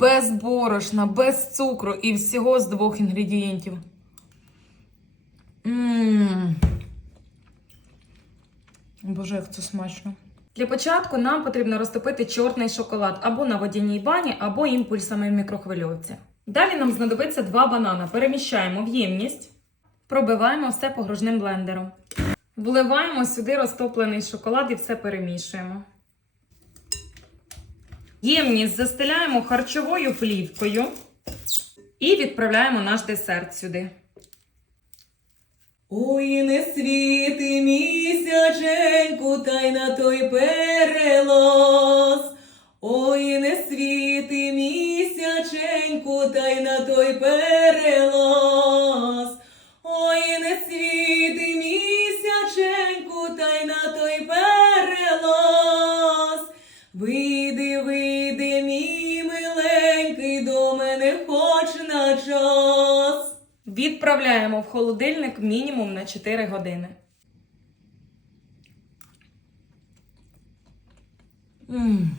без борошна, без цукру і всього з двох інгредієнтів. Мм. Боже, як це смачно. Для початку нам потрібно розтопити чорний шоколад або на водяній бані, або імпульсами в мікрохвильовці. Далі нам знадобиться два банана. Переміщаємо в ємність, пробиваємо все погружним блендером. Вливаємо сюди розтоплений шоколад і все перемішуємо. Ємність застеляємо харчовою плівкою і відправляємо наш десерт сюди. Ой, не світи місяченьку, та й на той перелос. Ой, не світи місяченьку, та й на той перелос. Ой, не світи місяченьку, та й на той перелос. Вийди, вийди, мій миленький, до мене хоч на час. Відправляємо в холодильник мінімум на 4 години. М.